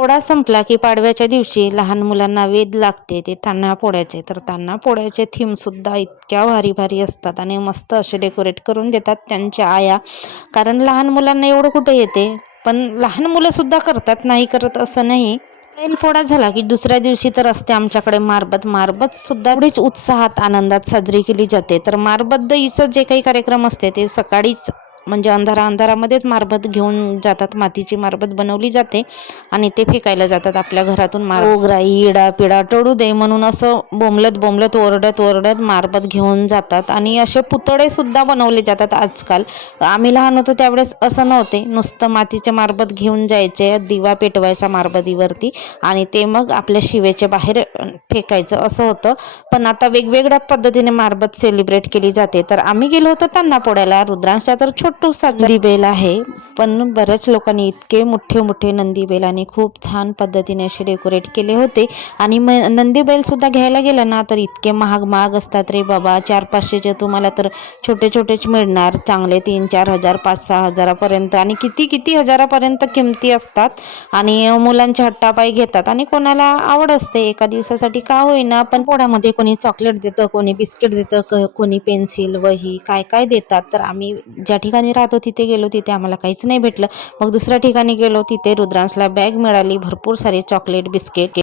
पोळा संपला की पाडव्याच्या दिवशी लहान मुलांना वेद लागते. ते तान्हा पोळ्याचे तर तान्हा पोळ्याचे थीमसुद्धा इतक्या भारी भारी असतात आणि मस्त असे डेकोरेट करून देतात त्यांच्या आया. कारण लहान मुलांना एवढं कुठे येते? पण लहान मुलंसुद्धा करतात नाही करत असं नाही. बैलपोळा झाला की दुसऱ्या दिवशी तर असते आमच्याकडे मारबत. मारबत सुद्धा एवढीच उत्साहात आनंदात साजरी केली जाते. तर मारबत दहीचं जे काही कार्यक्रम असते ते सकाळीच म्हणजे अंधारा अंधारामध्येच मारबत घेऊन जातात मातीची मारबत बनवली जाते आणि ते फेकायला जातात आपल्या घरातून मार ओगराई इडा पिडा टळू दे म्हणून असं बोंबलत बोंबलत ओरडत ओरडत मारबत घेऊन जातात आणि असे पुतळे सुद्धा बनवले जातात आजकाल. आम्ही लहान होतो त्यावेळेस असं नव्हते. नुसतं मातीचे मारबत घेऊन जायचे दिवा पेटवायचा मारबतीवरती आणि ते मग आपल्या शिवेच्या बाहेर फेकायचं असं होतं. पण आता वेगवेगळ्या पद्धतीने मारबत सेलिब्रेट केली जाते. तर आम्ही गेलो होतो त्यांना पोळ्याला रुद्रांशच्या तर छोट छोटूसा नंदीबेल आहे. पण बऱ्याच लोकांनी इतके मोठे मोठे नंदीबेल आणि खूप छान पद्धतीने असे डेकोरेट केले होते. आणि म नंदीबैल सुद्धा घ्यायला गेलं ना तर इतके महाग महाग असतात रे बाबा. चार पाचशेचे तुम्हाला तर छोटे छोटेच मिळणार. चांगले तीन चार हजार पाच सहा हजारापर्यंत. आणि किती किती हजारापर्यंत किमती असतात. आणि मुलांच्या हट्टापायी घेतात. आणि कोणाला आवड असते. एका दिवसासाठी का होईना पण पोळ्यामध्ये कोणी चॉकलेट देतं कोणी बिस्किट देतं क कोणी पेन्सिल वही काय काय देतात. तर आम्ही ज्या ठिकाणी ठिकाणी राहतो तिथे गेलो तिथे आम्हाला काहीच नाही भेटलं. मग दुसऱ्या ठिकाणी गेलो तिथे रुद्रांशला बॅग मिळाली भरपूर सारे चॉकलेट बिस्किट